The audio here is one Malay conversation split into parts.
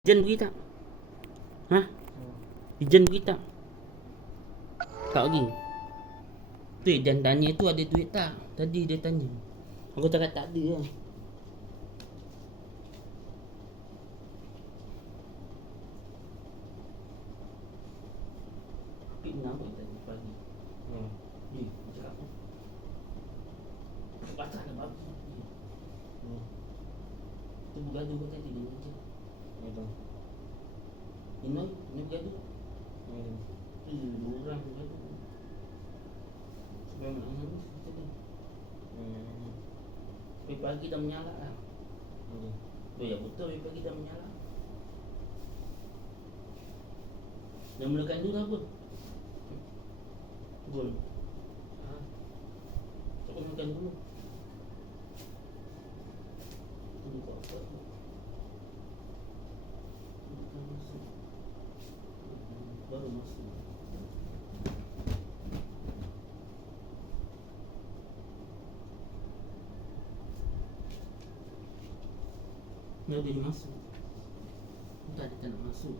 Ejen pergi tak? Ha? Ejen pergi tak? Tak pergi. Tu Ejen tanya tu ada duit tak? Tadi dia tanya. Aku cakap tak ada lah. Tapi kenapa tadi pagi? Dia cakap apa? Pasal dah bagus. Tu bergaduh kat tadi dia macam. Ini bergaduh. Dua orang bergaduh. Memang nangis macam tu. Sampai pagi dah menyala lah. Tu ya betul, sampai pagi dah menyala. Dah mulakan tu dah pun. Gol. Tak pernah makan dulu. Buka apa tu? Bukan masuk. Baru masuk. Dia boleh masuk. Tak ada tak nak masuk.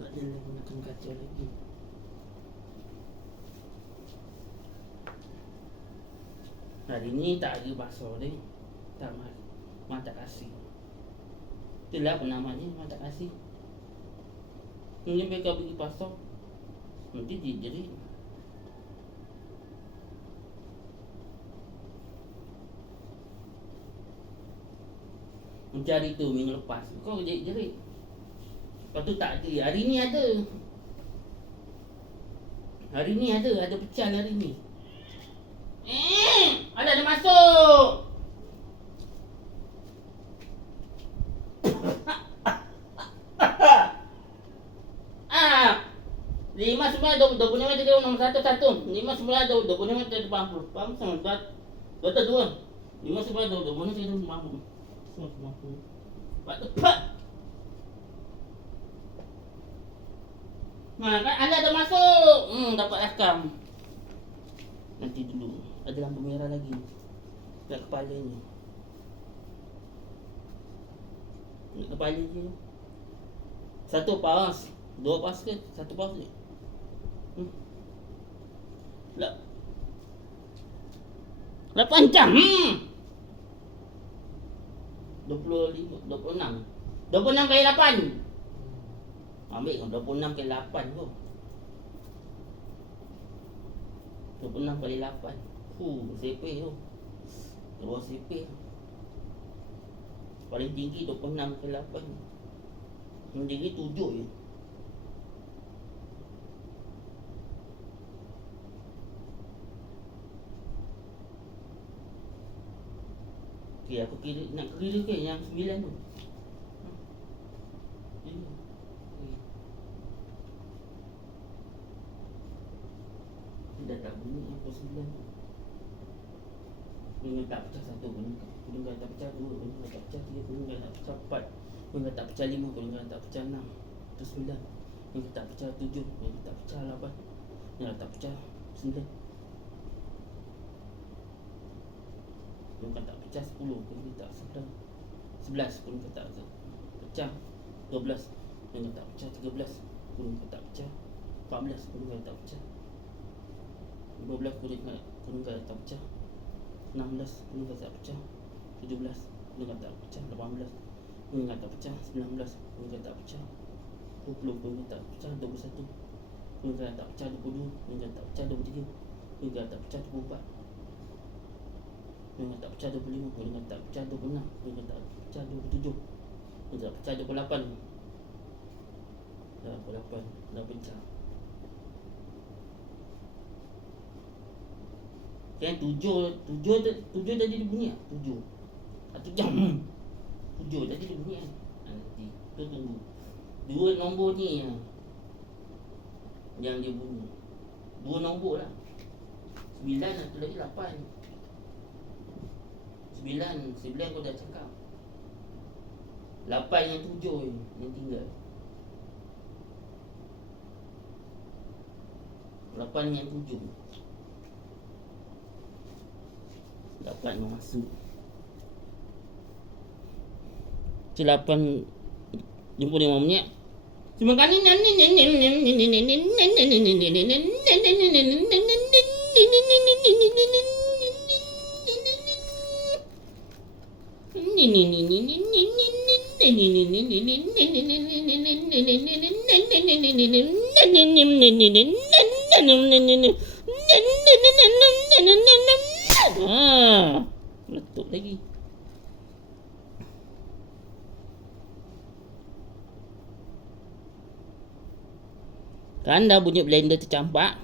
Tak ada lagi makan kacau lagi. Hari ni tak ada bakso dia. Tak mak tak kasih. Itulah apa namanya, mak tak kasih. Ini mereka pergi pasar. Nanti dia jadi. Mencari tu minggu lepas. Kau jerit-jerit. Lepas tu tak ada. Hari ni ada. Hari ni ada pecahan hari ni. Ada masuk. Lima sembilan 25 tiga nombor satu. 5 sembilan 25 tiga 80. Faham sama betul dua. 5 sembilan 25 tiga 80. Semua 50. Pak tepat. Nah, kan anda ada masuk. Dapat rakam. Nanti dulu. Ada lampu merah lagi. Dekat kepala ni. Dekat kepala je. Satu paus. Dua paus ke? Satu paus ni. Lah. 8 jam. 25, 26. 26 kali 8. Ambil kan 26 kali 8 tu. 26 kali 8. Sepeh tu. Terus sepeh. Paling tinggi 26 kali 8. Yang tinggi 7 je. Okay, aku kira, nak kira ke yang 9 tu? Dah tak bunyi yang pukul 9 tu. Bunyi tak pecah 1, bunyi tak pecah 2, bunyi tak pecah 3, bunyi tak pecah 4, bunyi tak pecah 5, bunyi tak pecah 6, itu 9, bunyi tak pecah 7, bunyi tak pecah 8, bunyi tak pecah 9, bunyi tak pecah 10, bunyi tak 11, bunyi tak pecah 12, bunyi tak pecah 13, bunyi tak pecah 14, bunyi tak pecah 15, bunyi tak pecah 16, bunyi tak pecah 17, bunyi tak pecah 18, bunyi tak pecah 19, bunyi tak pecah 20, bunyi tak pecah 21, bunyi tak pecah 22, bunyi tak pecah 23, bunyi tak pecah 24, bunyi tak pecah 25, bunyi tak pecah 26, bunyi tak pecah 27, bunyi tak pecah 28. Dah 28 dah pecah. Kan 7 tadi dia bunyi ah. 7. 1 jam. 7 tadi dia bunyi ah. Nanti tu tunggu. Dua nombor ni yang dia bunyi. Dua nombor lah. 9, satu lagi 8. 9 kau dah cakap. 8 yang 7 yang tinggal. 8 yang 7. 8 yang masuk. 8 25 minit. Cuma kan ni meletup lagi. Kan dah bunyi blender tercampak.